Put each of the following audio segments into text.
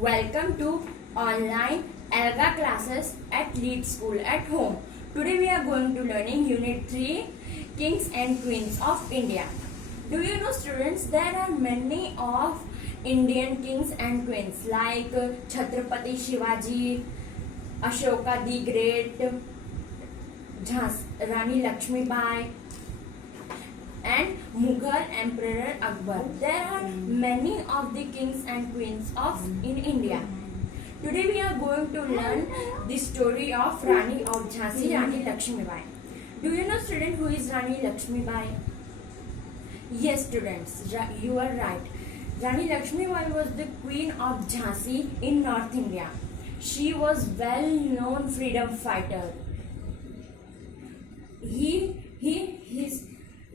Welcome to online Alga classes at Lead School at Home. Today we are going to learning Unit 3 Kings and Queens of India. Do you know students, there are many of Indian kings and queens like Chhatrapati Shivaji, Ashoka the Great, Rani Lakshmi Bai, and Mughal Emperor Akbar. There are many of the kings and queens of in India. Today we are going to learn the story of Rani of Jhansi, Rani Lakshmi Bai. Do you know student who is Rani Lakshmi Bai? Yes students, you are right. Rani Lakshmi Bai was the queen of Jhansi in North India. She was well-known freedom fighter.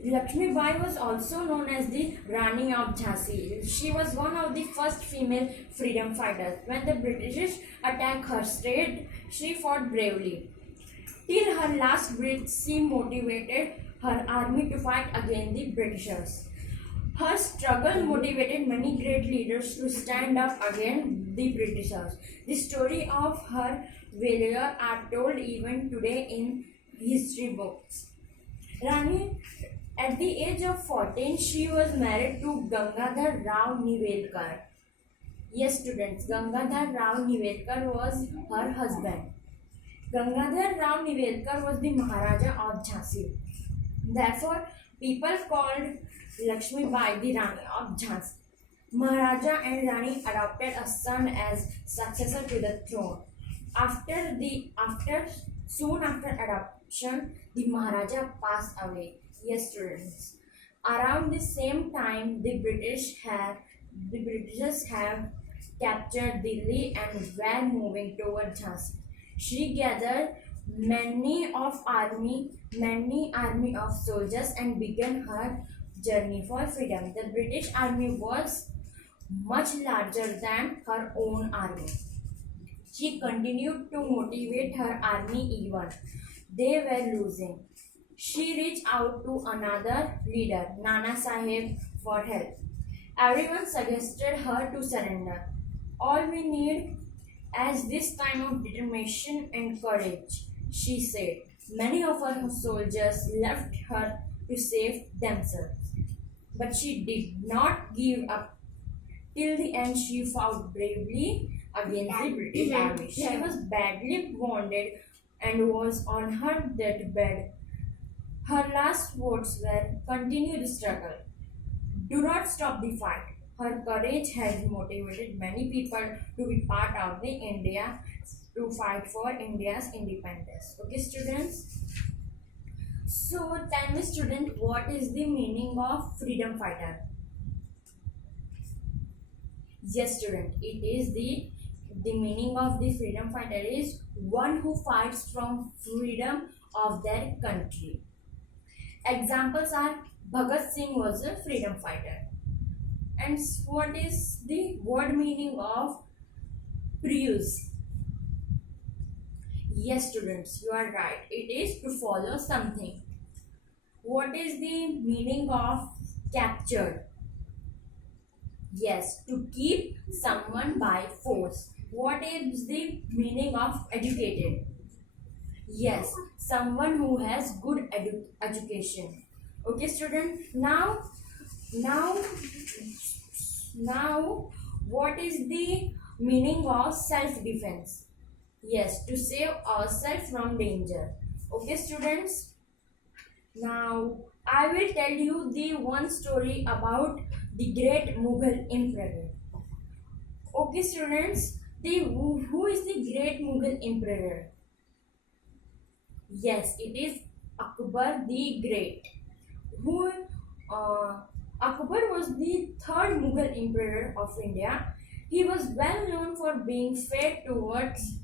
Lakshmi Bai was also known as the Rani of Jhansi. She was one of the first female freedom fighters. When the British attacked her state, she fought bravely. Till her last breath, she motivated her army to fight against the Britishers. Her struggle motivated many great leaders to stand up against the Britishers. The story of her valor are told even today in history books. Rani, at the age of 14, she was married to Gangadhar Rao Nivedkar. Yes, students, Gangadhar Rao Nivedkar was her husband. Gangadhar Rao Nivedkar was the Maharaja of Jhansi. Therefore, people called Lakshmi Bai the Rani of Jhansi. Maharaja and Rani adopted a son as successor to the throne. Soon after adoption, the Maharaja passed away. Yes, students. Around the same time, the Britishers have captured Delhi and were moving toward Jhansi. She gathered many army of soldiers and began her journey for freedom. The British army was much larger than her own army. She continued to motivate her army even they were losing. She reached out to another leader, Nana Sahib, for help. Everyone suggested her to surrender. All we need is this time of determination and courage, she said. Many of her soldiers left her to save themselves. But she did not give up. Till the end, she fought bravely against the British army. She was badly wounded and was on her deathbed. Her last words were, "Continue the struggle. Do not stop the fight." Her courage has motivated many people to be part of the India to fight for India's independence. Okay, students? So, tell me, student, what is the meaning of freedom fighter? Yes, student, it is the meaning of the freedom fighter is one who fights from freedom of their country. Examples are Bhagat Singh was a freedom fighter. And what is the word meaning of prius? Yes, students, you are right. It is to follow something. What is the meaning of captured? Yes, to keep someone by force. What is the meaning of educated? Yes, someone who has good education. Okay, student. Now, what is the meaning of self-defense? Yes, to save ourselves from danger. Okay, students. Now, I will tell you the one story about the great Mughal emperor. Okay, students. Who is the great Mughal emperor? Yes, it is Akbar the Great. Akbar was the third Mughal emperor of India. He was well known for being fair towards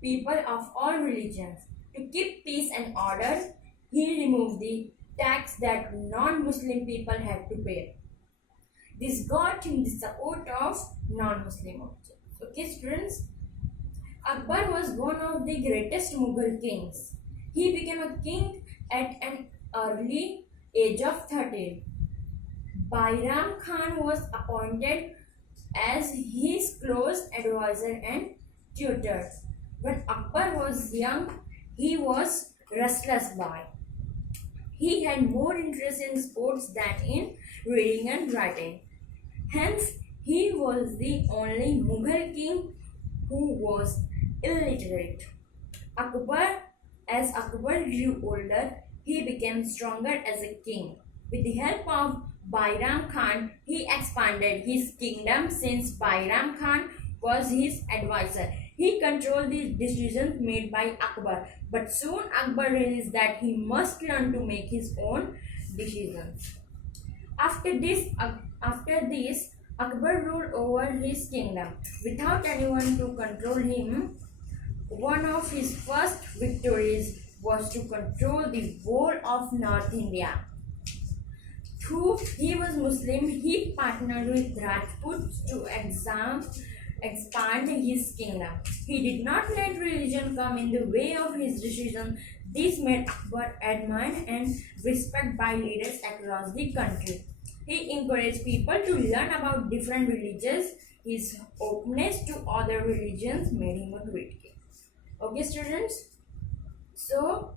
people of all religions. To keep peace and order, he removed the tax that non-Muslim people had to pay. This got him the support of non-Muslim also. Okay, students? Akbar was one of the greatest Mughal kings. He became a king at an early age of 13. Bairam Khan was appointed as his close advisor and tutor. When Akbar was young, he was restless boy. He had more interest in sports than in reading and writing. Hence, he was the only Mughal king who was illiterate. Akbar, as Akbar grew older, he became stronger as a king. With the help of Bairam Khan, he expanded his kingdom since Bairam Khan was his advisor. He controlled the decisions made by Akbar, but soon Akbar realized that he must learn to make his own decisions. After this, Akbar ruled over his kingdom without anyone to control him. One of his first victories was to control the whole of North India. Though he was Muslim, he partnered with Rajputs to expand his kingdom. He did not let religion come in the way of his decisions. This made Akbar admired and respected by leaders across the country. He encouraged people to learn about different religions. His openness to other religions made him a great king. Okay, students. So